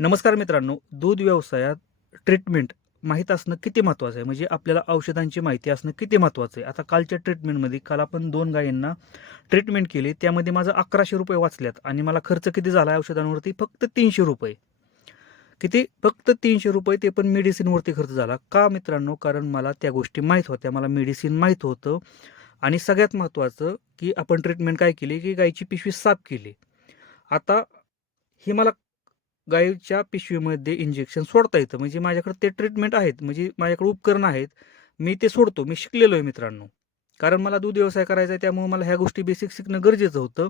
नमस्कार मित्रांनो दूध व्यवसायात ट्रीटमेंट माहीत असणं किती महत्त्वाचं आहे? म्हणजे आपल्याला औषधांची माहिती असणं किती महत्त्वाचं आहे? आता कालच्या ट्रीटमेंटमध्ये काल आपण दोन गायींना ट्रीटमेंट केली त्यामध्ये माझं अकराशे रुपये वाचल्यात आणि मला खर्च किती झाला आहे औषधांवरती? फक्त तीनशे रुपये. किती? फक्त तीनशे रुपये ते पण मेडिसिनवरती खर्च झाला. का मित्रांनो? कारण मला त्या गोष्टी माहीत होत्या. मला मेडिसिन माहीत होतं. आणि सगळ्यात महत्त्वाचं की आपण ट्रीटमेंट काय केली? की गायीची पिशवी साफ केली. आता ही मला गायीच्या पिशवीमध्ये इंजेक्शन सोडता येतं. म्हणजे माझ्याकडे ते ट्रीटमेंट आहेत. म्हणजे माझ्याकडे उपकरण आहेत. मी ते सोडतो. मी शिकलेलो आहे मित्रांनो. कारण मला दूध व्यवसाय करायचा आहे त्यामुळे मला ह्या गोष्टी बेसिक शिकणं गरजेचं होतं.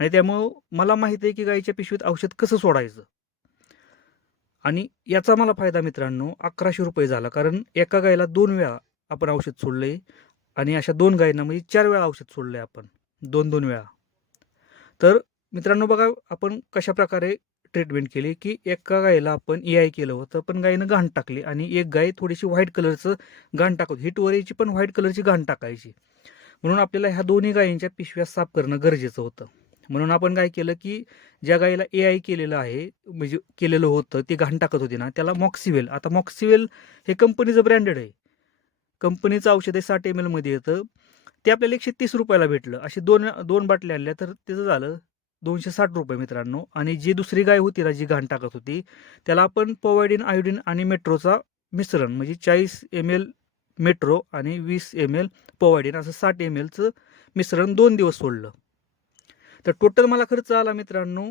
आणि त्यामुळं मला माहिती आहे की गायीच्या पिशवीत औषध कसं सोडायचं? आणि याचा मला फायदा मित्रांनो अकराशे रुपये झाला. कारण एका गायीला दोन वेळा आपण औषध सोडले आणि अशा दोन गायींना म्हणजे चार वेळा औषध सोडले आपण. दोन दोन वेळा. तर मित्रांनो बघा आपण कशा प्रकारे ट्रीटमेंट केली की एका गायीला आपण ए आय केलं होतं पण गायीनं घाण टाकली आणि एक गाय थोडीशी व्हाईट कलरचं घाण टाकत हिटवरीची पण व्हाईट कलरची घाण टाकायची. म्हणून आपल्याला ह्या दोन्ही गायींच्या पिशव्या साफ करणं गरजेचं होतं. म्हणून आपण काय केलं की ज्या गायीला ए आय केलेलं आहे म्हणजे केलेलं होतं ती घाण टाकत होती ना त्याला मॉक्सिवेल आता मॉक्सिवेल हे कंपनीचं ब्रँडेड आहे. कंपनीचं औषध आहे साठ एम एलमध्ये येतं. ते आपल्याला एकशे तीस रुपयाला भेटलं. अशी दोन दोन बाटल्या आणल्या तर त्याचं झालं दोनशे साठ रुपये मित्रांनो. आणि जी दुसरी गाय होती ना जी घाण टाकत होती त्याला आपण पोवायडीन आयोडीन आणि मेट्रोचा मिश्रण म्हणजे चाळीस एम एल मेट्रो आणि वीस एम एल पोवायडीन असं साठ एम एलचं मिश्रण दोन दिवस सोडलं. तर टोटल मला खर्च आला मित्रांनो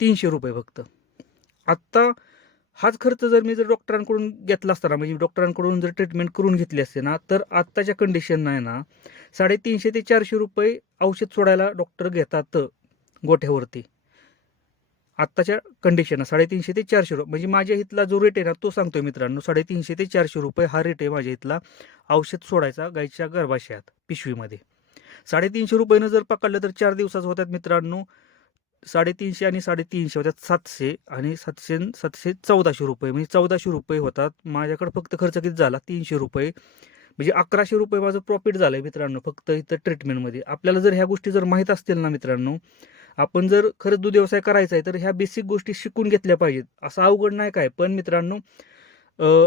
तीनशे रुपये फक्त. आत्ता हाच खर्च जर मी जर डॉक्टरांकडून घेतला असताना म्हणजे डॉक्टरांकडून जर ट्रीटमेंट करून घेतली असते ना तर आत्ताच्या कंडिशन नाही ना साडेतीनशे ते चारशे रुपये औषध सोडायला डॉक्टर घेतात गोठ्यावरती. आत्ताच्या कंडिशन साडेतीनशे ते चारशे रुपये म्हणजे माझ्या इथला जो रेट आहे ना तो सांगतोय मित्रांनो साडेतीनशे ते चारशे रुपये हा रेट आहे माझ्या इथला औषध सोडायचा गायच्या गर्भाशयात पिशवीमध्ये. साडेतीनशे रुपयानं जर पकडलं तर चार दिवसाचं होतात मित्रांनो साडेतीनशे आणि साडेतीनशे होतात सातशे आणि सातशे सातशे चौदाशे रुपये. म्हणजे चौदाशे रुपये होतात. माझ्याकडे फक्त खर्च किती झाला? तीनशे रुपये. म्हणजे अकराशे रुपये माझं प्रॉफिट झालं आहे मित्रांनो फक्त इथं ट्रीटमेंटमध्ये आपल्याला जर ह्या गोष्टी जर माहीत असतील ना मित्रांनो आपण जर खरंच दूध व्यवसाय करायचा आहे तर ह्या बेसिक गोष्टी शिकून घेतल्या पाहिजेत. असं अवघड नाही काय. पण मित्रांनो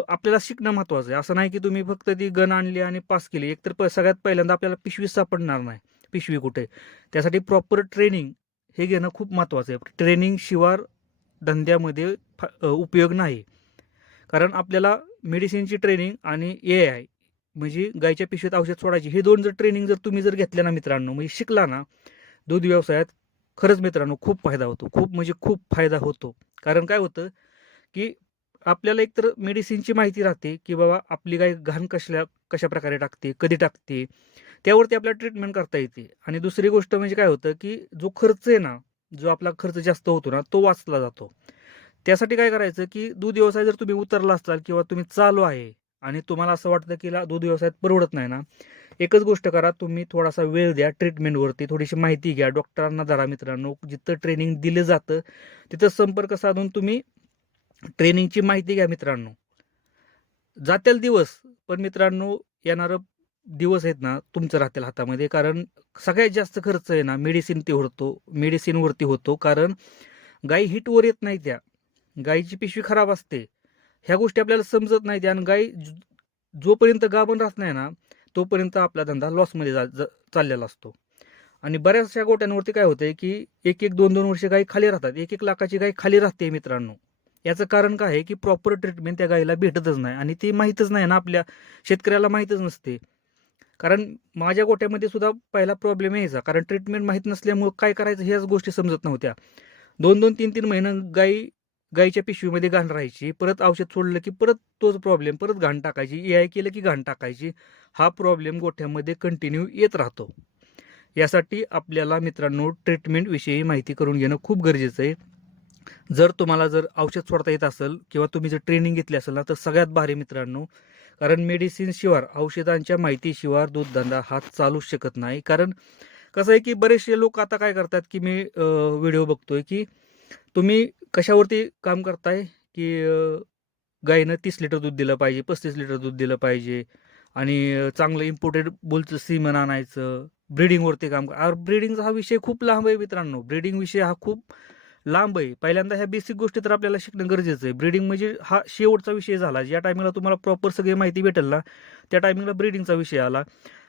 आपल्याला शिकणं महत्त्वाचं आहे. असं नाही की तुम्ही फक्त ती गन आणली आणि पास केली. एकतर प सगळ्यात पहिल्यांदा आपल्याला पिशवी सापडणार नाही. पिशवी कुठे? त्यासाठी प्रॉपर ट्रेनिंग हे घेणं खूप महत्त्वाचं आहे. ट्रेनिंग शिवार धंद्यामध्ये फा उपयोग नाही. कारण आपल्याला मेडिसिनची ट्रेनिंग आणि ए आय म्हणजे गायच्या पिशवीत औषध सोडायची हे दोन जर ट्रेनिंग जर तुम्ही जर घेतल्या ना मित्रांनो म्हणजे शिकला ना दूध व्यवसायात खरंच मित्रांनो खूप फायदा होतो. खूप म्हणजे खूप फायदा होतो. कारण काय होतं की आपल्याला एकतर मेडिसिनची माहिती राहते की बाबा आपली गाय घाण कशा कशा प्रकारे टाकते कधी टाकते त्यावरती आपल्याला ट्रीटमेंट करता येते. आणि दुसरी गोष्ट म्हणजे काय होतं की जो खर्च आहे ना जो आपला खर्च जास्त होतो ना तो वाचला जातो. त्यासाठी काय करायचं की दूध व्यवसाय जर तुम्ही उतरला असाल किंवा तुम्ही चालू आहे आणि तुम्हाला असं वाटतं की ला दूध व्यवसायात परवडत नाही ना एकच गोष्ट करा तुम्ही थोडासा वेळ द्या ट्रीटमेंटवरती थोडीशी माहिती घ्या. डॉक्टरांना धरा मित्रांनो जिथं ट्रेनिंग दिलं जातं तिथं संपर्क साधून तुम्ही ट्रेनिंगची माहिती घ्या मित्रांनो. जातील दिवस पण मित्रांनो येणारं दिवस आहेत ना तुमचं राहतील हातामध्ये. कारण सगळ्यात जास्त खर्च आहे ना मेडिसिन ते होतो मेडिसिनवरती होतो. कारण गाई हिटवर येत नाही त्या. गाईची पिशवी खराब असते. ह्या गोष्टी आपल्याला समजत नाही आणि गाई जोपर्यंत गाभण राहत नाही ना तोपर्यंत आपला धंदा लॉसमध्ये जा चाललेला असतो. आणि बऱ्याचशा गोट्यांवरती काय होतंय की एक एक दोन दोन वर्ष गाई खाली राहतात. एक एक लाखाची गाय खाली राहते मित्रांनो. याचं कारण काय आहे की प्रॉपर ट्रीटमेंट त्या गायीला भेटतच नाही आणि ती माहीतच नाही ना आपल्या शेतकऱ्याला माहीतच नसते. कारण माझ्या गोट्यामध्ये सुद्धा पहिला प्रॉब्लेम यायचा. कारण ट्रीटमेंट माहीत नसल्यामुळं काय करायचं ह्याच गोष्टी समजत नव्हत्या. दोन दोन तीन तीन महिनं गाई गाईच्या पिशवीमध्ये घाण राहायची परत औषध सोडलं की परत तोच प्रॉब्लेम परत घाण टाकायची ए आय केलं की घाण टाकायची हा प्रॉब्लेम गोठ्यामध्ये कंटिन्यू येत राहतो. यासाठी आपल्याला मित्रांनो ट्रीटमेंटविषयी माहिती करून घेणं खूप गरजेचं आहे. जर तुम्हाला जर औषध सोडता येत असेल किंवा तुम्ही जर ट्रेनिंग घेतली असेल ना तर सगळ्यात भारी मित्रांनो कारण मेडिसिनशिवाय औषधांच्या माहितीशिवाय दूधधंदा हा चालूच शकत नाही. कारण कसं आहे की बरेचसे लोक आता काय करतात की मी व्हिडिओ बघतोय की तुम्ही कशावरती काम करताय की गायीनं तीस लिटर दूध दिलं पाहिजे पस्तीस लिटर दूध दिलं पाहिजे आणि चांगलं इम्पोर्टेड बुलचं सीमन आणायचं ब्रिडिंगवरती काम ब्रिडिंगचा हा विषय खूप लांब आहे मित्रांनो. ब्रिडिंग विषय हा खूप लांब आहे पहिल्यांदा ह्या बेसिक गोष्टी तर आपल्याला शिकणं गरजेचं आहे. ब्रीडिंग म्हणजे हा शेवटचा विषय झाला. ज्या टायमिंगला तुम्हाला प्रॉपर सगळी माहिती भेटेल ना त्या टायमिंगला ब्रीडिंगचा विषय आला.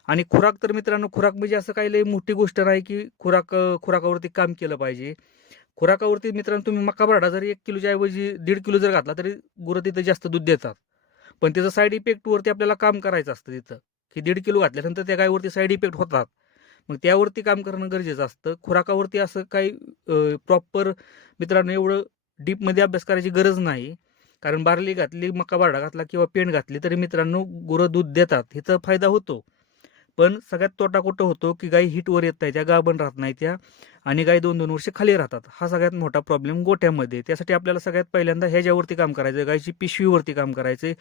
आणि खुराक तर मित्रांनो खुराक म्हणजे असं काही लई मोठी गोष्ट नाही की खुराक खुराकावरती काम केलं पाहिजे. खुराकावरती मित्रांनो तुम्ही मका बराडा जर एक किलोच्या ऐवजी दीड किलो जर घातला तरी गुरं तिथं जास्त दूध देतात. पण त्याचं साईड इफेक्टवरती आपल्याला काम करायचं असतं तिथं. की दीड किलो घातल्यानंतर त्या गायवरती साईड इफेक्ट होतात. मग त्यावरती काम करणं गरजेचं असतं. खुराकावरती असं काही प्रॉपर मित्रांनो एवढं डीपमध्ये अभ्यास करायची गरज नाही. कारण बारली घातली मका बारडा घातला किंवा पेंड घातली तरी मित्रांनो गुरं दूध देतात. ह्याचा फायदा होतो. पण सगळ्यात तोटा कुठं होतो की गाई हिटवर येत नाही त्या गाभण राहत नाही त्या आणि गाई दोन दोन वर्ष खाली राहतात. हा सगळ्यात मोठा प्रॉब्लेम गोट्यामध्ये त्यासाठी आपल्याला सगळ्यात पहिल्यांदा ह्याच्यावरती काम करायचं गायची पिशवीवरती काम करायचं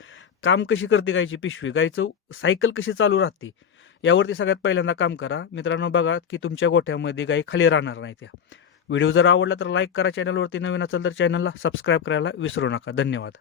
काम कशी करते गायची पिशवी? गायचं सायकल कशी चालू राहते? यावरती सगळ्यात पहिल्यांदा काम करा. मित्रांनो बघा की तुमच्या गोठ्यामध्ये गाई खाली राहणार नाही त्या. व्हिडिओ जर आवडला तर लाईक करा. चॅनलवरती नवीन असेल तर चॅनलला सबस्क्राईब करायला विसरू नका. धन्यवाद.